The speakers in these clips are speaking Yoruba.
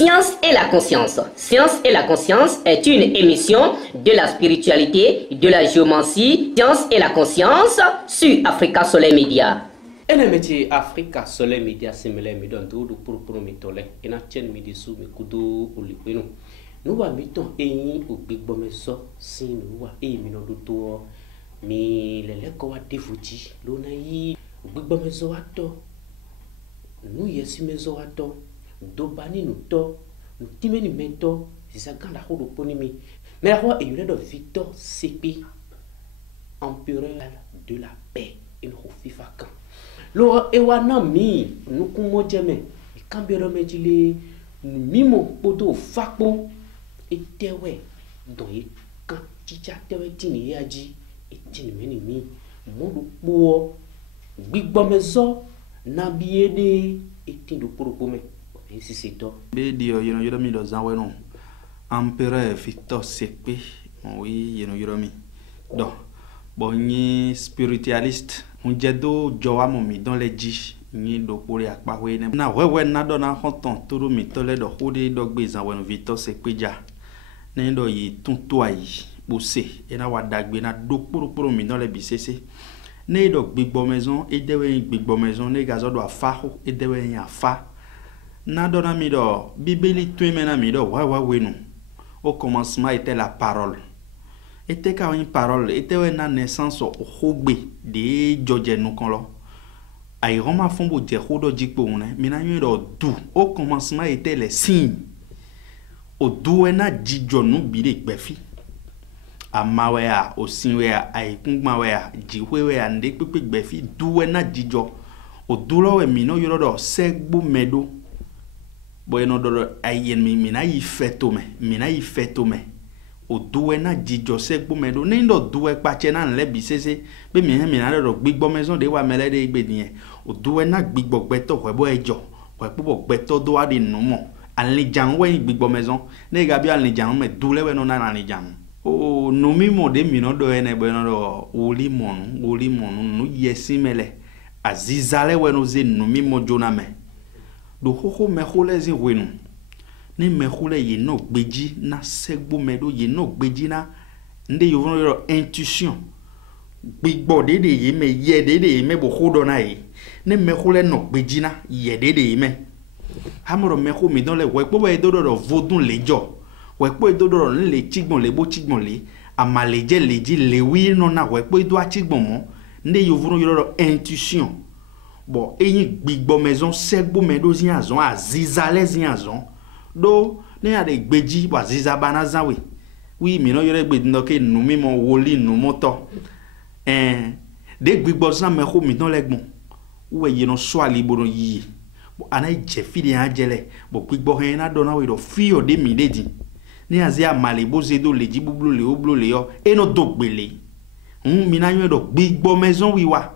Science et la conscience. Science et la conscience est une émission de la spiritualité, de la géomancie, Science et la conscience sur Africa Soleil Media. Enemeti Africa Soleil Media semele mi don do purpuru mi tole ina chen mi disu mi kudo olipenu nuwa mi ton eyin ogbegbo meso sin nuwa e mi no do to mi lele ko wa defuji lona yi ogbegbo meso wa to nu yesi meso wa to do bani nu to nu timeni mento sisa ganda ho do poni mi mais la roi e do Victor CP empereur de la paix il ho fifa kan lo ewana mi nukumo jeme ikambero mejile mimo poto fakpo etewe do kan chicha tewe tini yaji etini meni mi modu po gbigbo mezo na biede etindo poropo me esi seto be dio yeno mi do zanwe no empereur Victor CP oui yeno mi do bonyi spiritualiste on jedo jowa momi dans les dix ni do pori akpawe ne na wewe na do na honton toro mi tole do hode do gbezan wenu Victor CP ja ne do yi tuntu ayi bose e na wadagbe na do poro mi dans les bisese ne do gbigbo maison e dewe gbigbo maison ne gazo do afa ho e dewe yin afa na do na mi do bibeli tun me na mi do wa wenu au commencement était la parole était quand une parole était une naissance au hobbe de George Nukolo ay roma fombo de hodo jikpo ne mina do du au commencement était les signes au douena jijo nu bire gbefi amawea o sinwea ay kungmawea jiwewea nde pepe gbefi douena jijo o dulo we mino yoro do segbu medo boyeno do ayen mi mina yi feto me o duwe na jijo segbo medo ne ndo duwe pache na nle bisese be mi na do gbigbo maison de wa mele de igbe nien o duwe na gbigbo gbeto webo ejo wepo gbeto do ade numo alijan we gbigbo maison ne ga bi alijan me dule we no na alijan o no mi mo de mi no do ene bo no do oli monu no yesi mele azizale we no ze no mi mo jona me do ho me ho lezi wenu ni mehule ye no gbeji na segbo medo ye no gbeji na nde yovo yo intuition gbigbo dede ye me ye dede me bo hodo na ye ne mehule no gbeji na ye dede me hamoro meho mi don le wepo be dodo vodun lejo wepo dodo le chigbon le bo chigbon le amaleje leji lewi no na wepo do a chigbon mo nde yovo yo intuition bon eyin gbigbo maison segbo medo zin azon azizale zin azon do ne ade gbeji wa ziza bana zawe wi mi no yore gbe ndo ke nu mi mo woli nu moto de gbigbo san me ko mi don legbon we ye no so ali bodo yi bo ana je fidi an jele bo gbigbo hen na do na we do fi o de mi dedi ni azia male bo zedo leji bublo le oblo le yo e no do gbele mi na yin do gbigbo maison wi wa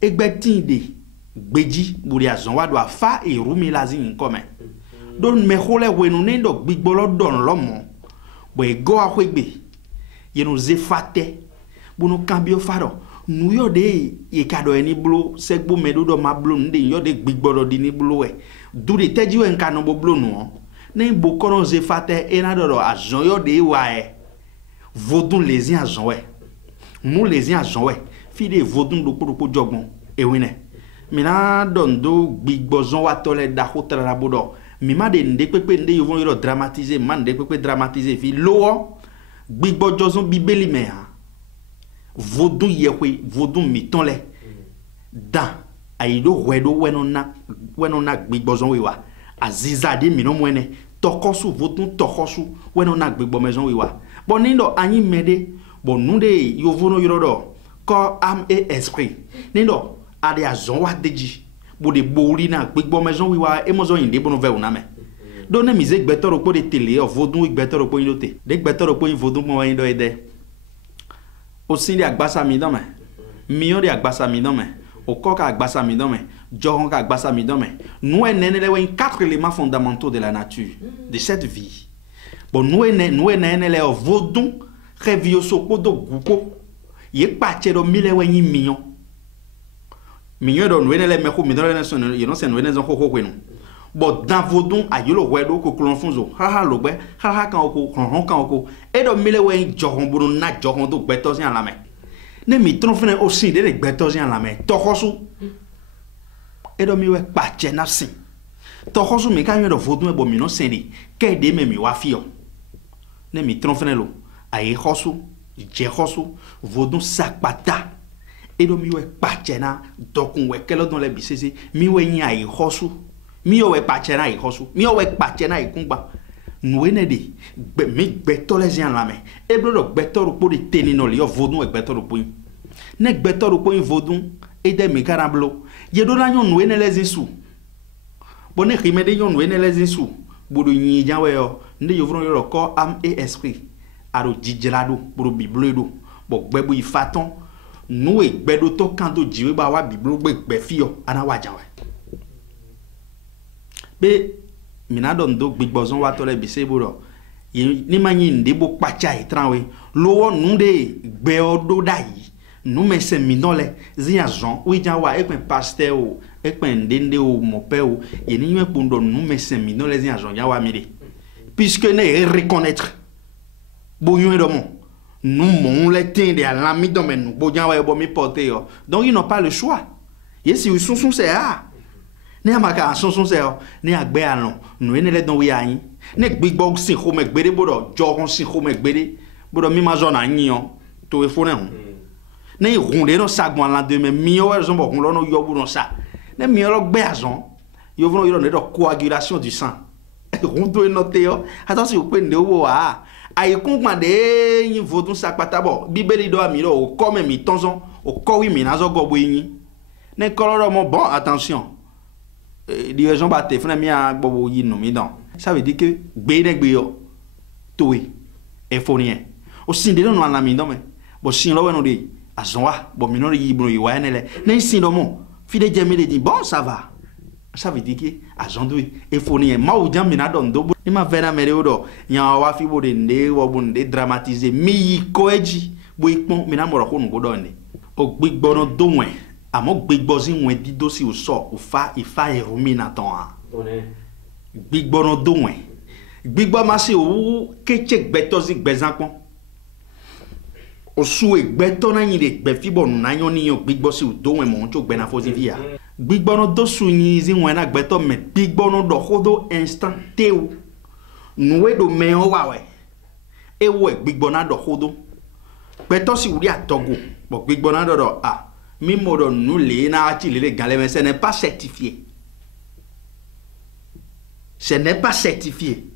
egbetin de gbeji buri azon wa do afa e rumi lazin come don me hole wenu ne do gbigbolo don lomo bo ego ahwegbe ye no zefate bu no cambio faro nu yo de ye kado eni blo segbo medo do ma blo nde yo de gbigbolo di ni blo we du de teji we nka no bo blo nu ne bo kono zefate ena do azon yo de wa vodun lezi azon we mu lezi azon we fi de vodun do podo jogbon ewine mina don do gbigbozon wa tole da hotra la bodo mi ma de nde pepe nde yo vont dramatiser man de pepe dramatiser fi lo gbigbo jozon bibeli me ha vodun yehwe vodun mi tonle dan aido wedo weno na gbigbo zon wiwa aziza de mi no mwene tokosu vodun tokosu weno na gbigbo maison wiwa bon nindo anyi mede bon nunde yo vono yoro corps âme et esprit nindo ade azon wa deji bo de bouri na gbigbo maison wiwa emozo inde bono ve una me do ne mize gbetoro po de télé o vodun gbetoro po inote de gbetoro po vodun mo indo ede o sin de agbasa mi don me mion de agbasa mi don me o koka agbasa mi don me joron ka agbasa mi don me nous enene le quatre éléments fondamentaux de la nature de cette vie bon nous enene le vodun revio soko do guko ye pache do mile we yin mion mion do nous enene me ko mi don le son you know se nous enene zo ho ho kwenu bon dans vodun ayolo wedo ko klon funzo ha lo gbe ha kan ko kan ko e do mile we jogon buru na jogon do gbeto sin ala me ne mi tron fene o sin de gbeto sin ala me to khosu e do mi we pa che na sin to khosu mi kan yo do vodun e bo mi no sin di ke de me mi wa fio ne mi tron fene lo ay khosu je khosu vodun sakpata e do mi we pa che na dokun we kelo don le bisese mi we yin ay khosu mi o we pachena i hosu mi o we pachena i kungba nuene de mi gbeto les yan la me e bro gbeto ro po de teni no le yo vodun e gbeto ro po ne gbeto ro po vodun e de mi karablo ye do na nyon nuene les insu bonne rime de nyon nuene les insu bodo yin jan we yo nde yo vron yo ko am et esprit aro jijrado bodo bible do bo gbebu ifaton nu e gbedo to kan do jiwe ba wa bible gbe fi yo ana wa jan we be mina don do gbigbozon wa tole bise boro ni manyi ndebo pacha itranwe lowo nunde gbe odo dai nu mese minole zia jon wi jan wa ekpen pasteur o ekpen ndende o mope o ye ni ywe pondo nu mese minole zia jon ya wa mire puisque ne reconnaître bo ywe do mon nous mon le tinde à la mi do men nu bo jan wa bo mi porter yo donc ils n'ont pas le choix yesi ils sont c'est ne amaka sonson se o ne agbe alon nu ene le don wi ayin ne gbigbo sin ko me gbede bodo jogon sin ko me gbede bodo mi ma zona yin o to e fone hun ne runde no sagbon la de me mi o zo bo kun lo no yo bu no sa ne mi o lo gbe azon yo vno yo ne do coagulation du sang rundo e note yo attention pe ne wo a ay kun gba de yin vodun sakpata bo bibeli do ami lo o ko me mi tonzon o ko wi mi na zo go bo yin ne koloro mo bon attention Dirigeant ba te fna mi a bobo yi no mi dan ça veut dire que gbe de gbe yo towe e fonien o sin de no na mi dan me bo sin lo we no de azonwa bo mi no yi bro yi wa nele na sin do mo fi de jemi de di bon ça va ça veut dire que azon do e fonien ma o jam mi na don do ni ma vera mere o do yan wa fi bo de nde wo bo nde dramatiser mi yi ko eji bo ipon mi na mo ro ko nu go do ne o gbigbo no do wen amo gbigbozi wen dido si o so o fa ifa e rumina ton a gbigbo no do wen gbigbo ma se o keche gbetozi gbezanpon o su e gbeto na yin de gbefibo nu na yon ni yon gbigbo si o do wen mo ncho gbe na fozi via gbigbo no do su yin zi wen na gbeto me gbigbo no do hodo instant te o nu we do me o wa we e wo gbigbo na do hodo gbeto si uri atogo bo gbigbo na do mi modo nous les na ti les galets mais ce n'est pas certifié. Ce n'est pas certifié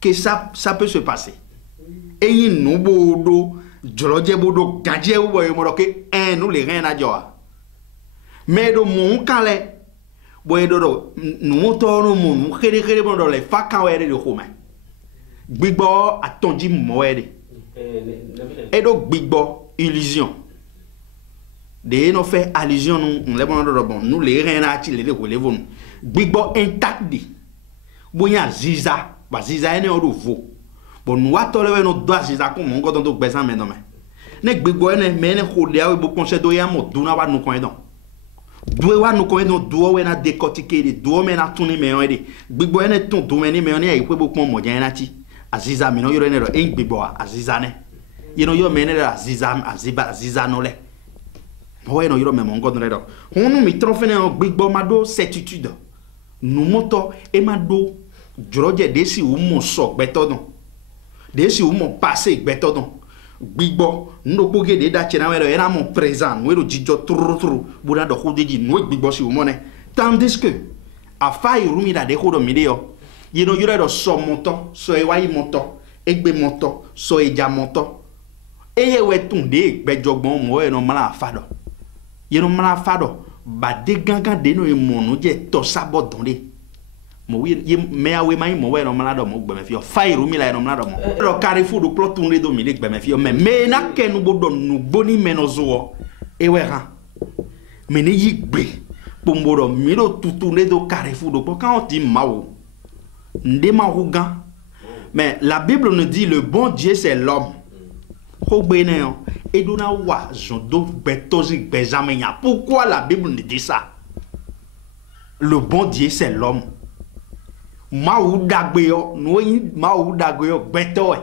que ça peut se passer. Et il nous bodo joloje bodo gadje ou boy modo que nous les rien à joa. Mais do mon kale boy do nous tono mon xere bodo le fa kan were de xoma. Gbigbo atonji moede. Et do gbigbo illusion. De no fait allusion nous les bon bon nous les rien à ti les relevons gbigbo intact di boya ziza ba ziza ene o do vo bon nous atole no do ziza ko mon godon do gbezan me no me ne gbigbo ene me ne khode awe bo conseil do ya mo do na wa nu ko edon do wa nu ko edon do we na décortiquer de do me na tourner me on de gbigbo ene ton do me ni me on e pe bo pon mo jan na ti aziza me no yoro ene ro en gbigbo aziza ne you know yo me ne aziza aziza no le ouais non yoro même encore dans on mi trofene en gbigbo mado certitude nous moto e mado joroje desi o mo so gbeto don desi o mo passé gbeto don gbigbo ndo poge de da chena wero era mo présent wero jijo trutru buna do khodeji no gbigbo si o mo ne tandis que a fai rumi da de khodo mi de yo yino yoro do so moto so e wayi moto egbe moto so e ja moto eye wetunde gbejogbon mo e no mala fado yeno mala fado ba de gangan de no e monu je to sabo donde mo wi ye me awe mai mo we no mala do mo gbe me fi o fairu mi la no mala do mo do carrefour do plot tourner do mi le gbe me fi o me na ke nu bodo nu boni menozo e we ran me ne yi gbe pomboro mi do tutourner do carrefour do quand on dit mawo nde ma rugan mais la Bible nous dit le bon Dieu c'est l'homme. Pourquoi la Bible nous dit ça? Le bon Dieu c'est l'homme. Maou dagbeyo, nous maou dagbeyo, beto.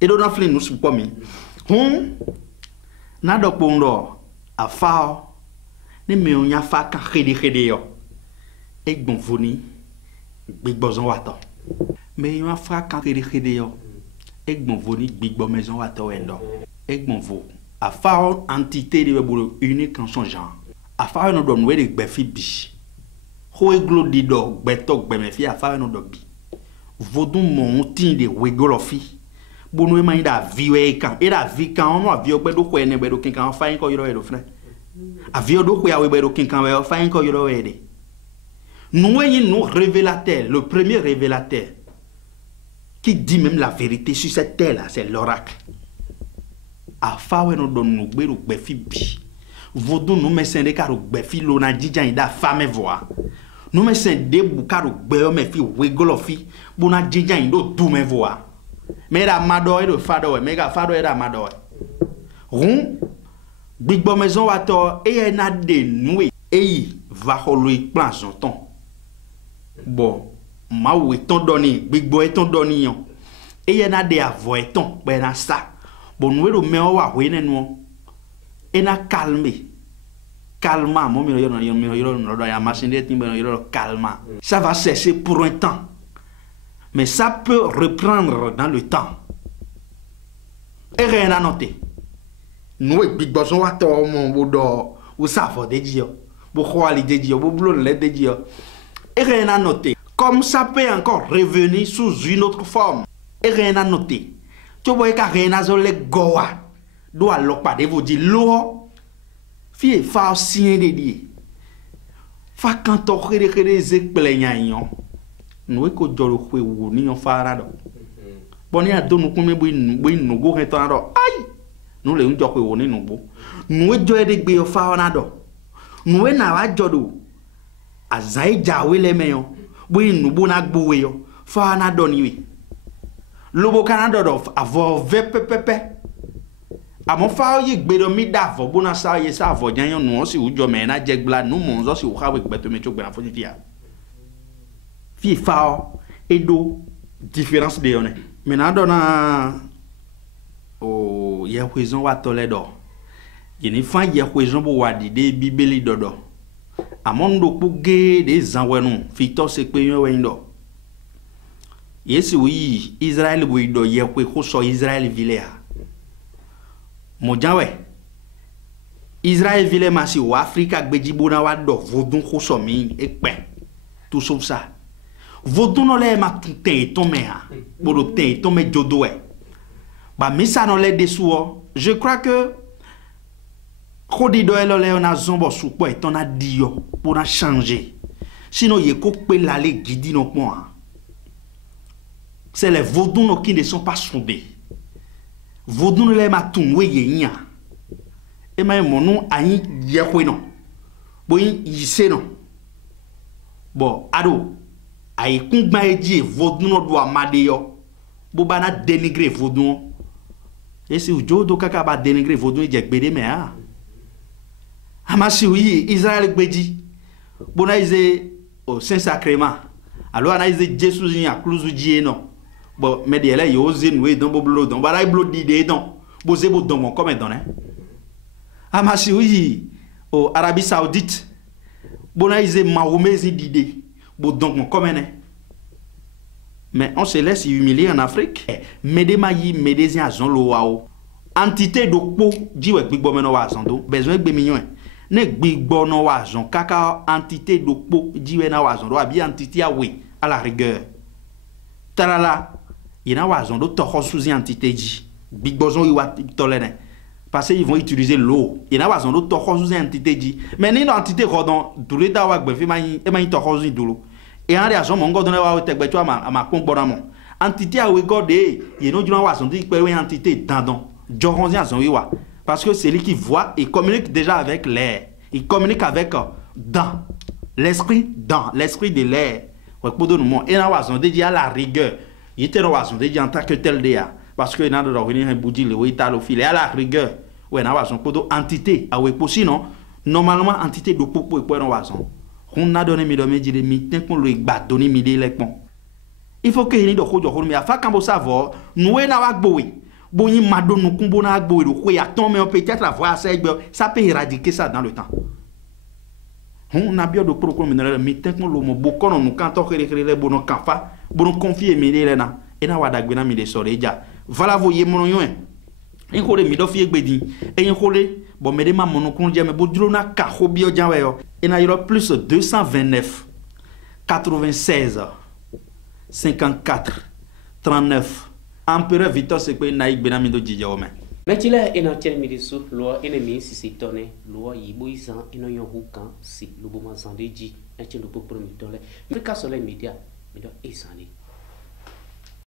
Et donc, on nous suppose. Na do pondo a fao ne me onya fa kan khede yo e gbon voni gbigbo zon wato me yo fa kan khede yo e gbon voni gbigbo maison wato endo e gbon vo a fao entité de bolo unique en son genre a fao no do nwede gbe fi bi ho e glo di do gbe to gbe me fi a fao no do bi vodun mon tin de wegolo fi bono ema ida viwe kan ida vi kan ono avio gbedo ko ene gbedo kin kan fa yin ko yoro edo fre avio do ko ya we gbedo kin kan we fa yin ko yoro ede nous yin nous révélateur le premier révélateur qui dit même la vérité sur cette terre là c'est l'oracle a fa we no don no gbedo gbe fi bi vodun no mesen de karo gbe fi lo na jijan ida fa me voa no mesen de bu karo gbe o me fi wegolo fi bu na jijan ido du me voa Mera mado e do fado e mega fado e da mado ron gbigbo maison wato e na de noue e va holo plan son ton bon ma we ton doni gbigbo e ton doni yon e na de avo e ton be na sa bon noue do me o wa we nenu e na calma mo mi yo no do ya machine de timbe yo calma ça va cesser pour un temps. Mais ça peut reprendre dans le temps. Et rien à noter. Nous, big boss, on va te mon boudor, ou ça faut de dire, ou quoi les dire, ou bleu les dire. Et rien à noter. Comme ça peut encore revenir sous une autre forme. Et rien à noter. Tu vois que rien à zole goa. Doit l'oppa de vous dire l'eau. Fille, fa signer de dire. Fa quand on les éclairants. Nous ko jolo kwe wo ni on fara do boni a do nu ko me bo nu go he tan do ai nu le njo kwe wo ni nu bo nu jo de gbe o fa na do nu we na wa jodo azai jawe le meyo bo nu bo na gbo we yo fa na do ni we lobo kan do do avo ve pepepe amo fa yi gbe do mi da vo bo na sa ye sa vo jan yo nu o si ujo me na je gla nu mo zo si wo ha we gbe to me cho gbe na fo ti ya FIFA et do différence de yone maintenant dona o ya kwezon wa toledo yini fan ya kwezon bo wadi de bibeli dodo amondo puge de zanwenu fito se pe yon wendo yesi wi Israël bo do ya kwe ko so Israël vilea mo janwe Israël vile masi wa Afrika gbeji bona wa do vodun ko so mi ekpe tout sauf ça Vodun no le ma tunte tomea bodo te tome jodoe ba misa no le desuo je crois que kodi do elo le na zombo supo et on a dio pour na changer sinon ye ko pe la le guidi no point c'est les vodun qui ne sont pas soudés vodun le ma tunwe ye nya e ma monu ayin ye ko no bo yin yise no bo ado ay kungma eji vodun do amade yo bo bana dénigrer vodun et si ujo do kaka ba dénigrer vodun je gbede me a amasi wi Israël gbeji bona ize o saint sacrement alors ana ize Jesus ni akluzu ji no bo me de ele yo zen we don bo blo don bara blo di de don bo ze bo don mon comme don amasi wi o Arabie Saoudite bona ize Mahomezi dide bon donc comme mais on se laisse humilier en Afrique medemayi medezi azon lo wao entité do po jiwe gbigbo meno wa azon besoin gbe million ne gbigbo no wa azon kaka entité do po jiwe na wa azon do abi entité a we à la rigueur tarala ina wa azon do to sous entité ji gbigbo zon wa tolene parce qu'ils vont utiliser l'eau ina wa azon do to sous entité ji mais ni entité rodon dure da wa gbe fi mai e mai to sous dolo et en réaction mon godon wa tegbe tu ama kongbona mo entité a we gode ye no juna wa son di pe entité dandon joronzi azon wi wa parce que c'est lui qui voit et communique déjà avec l'air il communique avec dans l'esprit de l'air wa podo no mo et na wa son di à la rigueur il était no wa son di en tant que tel dia parce que na do venir un boudi le wi talo file à la rigueur ouais na wa son podo entité a we po sinon normalement entité do popo e po no wa son qu'on a donné mi do me dire mi ten qu'on le gba donné mi de le pon il faut que ni do ko jo ko mi afa kan bo savoir nous na wa gbowe boyin mado nous kumbo na gbowe do ko ya ton mais on peut peut-être avoir ça peut éradiquer ça dans le temps on a bien de proclamer mi ten qu'on le mo bokono nous quand to kere bono kanfa bono confier mi de na e na wa dagbe na mi de soreja voilà voyez mon yon en ko le mi do fi gbedi en ko le bon mais ma monokon dia me bo duro na ka ho bio janwe yo et na euro plus 229 96 54 39 empereur Victor Sekwe na igbena mi do jija o me Metila ina chen mi disu lo enemi si sitone lo yibo izan ino yon hukan si lo bo mazande ji na chen lo po promitole Africa Soleil Media mi do izan